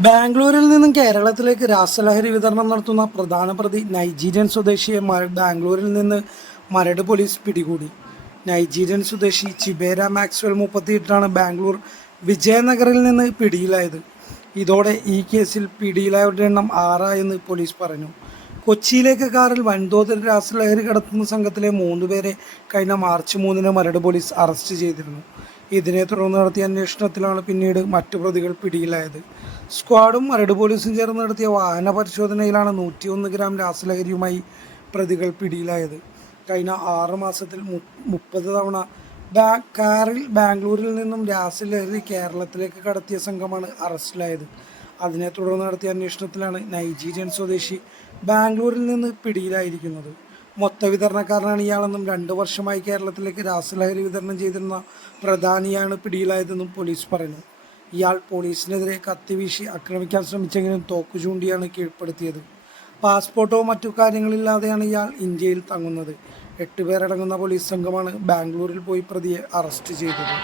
ബാംഗ്ലൂരിൽ നിന്നും കേരളത്തിലേക്ക് രാസലഹരി വിതരണം നടത്തുന്ന പ്രധാന പ്രതി നൈജീരിയൻ സ്വദേശിയെ ബാംഗ്ലൂരിൽ നിന്ന് മരട് പോലീസ് പിടികൂടി. നൈജീരിയൻ സ്വദേശി ചിബേര മാക്സ്വെൽ 38 ബാംഗ്ലൂർ വിജയനഗറിൽ നിന്ന് പിടിയിലായത്. ഇതോടെ ഈ കേസിൽ പിടിയിലായവരുടെ എണ്ണം 6 ആയെന്ന് പോലീസ് പറഞ്ഞു. കൊച്ചിയിലേക്ക് കാറിൽ വൻതോതിൽ രാസലഹരി കടത്തുന്ന സംഘത്തിലെ 3 പേരെ കഴിഞ്ഞ മാർച്ച് 3 മരട് പോലീസ് അറസ്റ്റ് ചെയ്തിരുന്നു. ഇതിനെ തുടർന്ന് നടത്തിയ അന്വേഷണത്തിലാണ് പിന്നീട് മറ്റു പ്രതികൾ പിടിയിലായത്. സ്ക്വാഡും മരട് പോലീസും ചേർന്ന് നടത്തിയ വാഹന പരിശോധനയിലാണ് 101 ഗ്രാം രാസലഹരിയുമായി പ്രതികൾ പിടിയിലായത്. കഴിഞ്ഞ 6 മാസത്തിൽ 30 തവണ കാറിൽ ബാംഗ്ലൂരിൽ നിന്നും രാസലഹരി കേരളത്തിലേക്ക് കടത്തിയ സംഘമാണ് അറസ്റ്റിലായത്. അതിനെ തുടർന്ന് നടത്തിയ അന്വേഷണത്തിലാണ് നൈജീരിയൻ സ്വദേശി ബാംഗ്ലൂരിൽ നിന്ന് പിടിയിലായിരിക്കുന്നത്. മൊത്ത വിതരണക്കാരനാണ് ഇയാളെന്നും 2 വർഷമായി കേരളത്തിലേക്ക് രാസലഹരി വിതരണം ചെയ്തിരുന്ന പ്രധാനിയാണ് പിടിയിലായതെന്നും പോലീസ് പറഞ്ഞു. ഇയാൾ പോലീസിനെതിരെ കത്തിവീശി ആക്രമിക്കാൻ ശ്രമിച്ചെങ്കിലും തോക്കു ചൂണ്ടിയാണ് കീഴ്പ്പെടുത്തിയത്. പാസ്പോർട്ടോ മറ്റു കാര്യങ്ങളില്ലാതെയാണ് ഇയാൾ ഇന്ത്യയിൽ തങ്ങുന്നത്. 8 പേരടങ്ങുന്ന പോലീസ് സംഘമാണ് ബാംഗ്ലൂരിൽ പോയി പ്രതിയെ അറസ്റ്റ് ചെയ്തത്.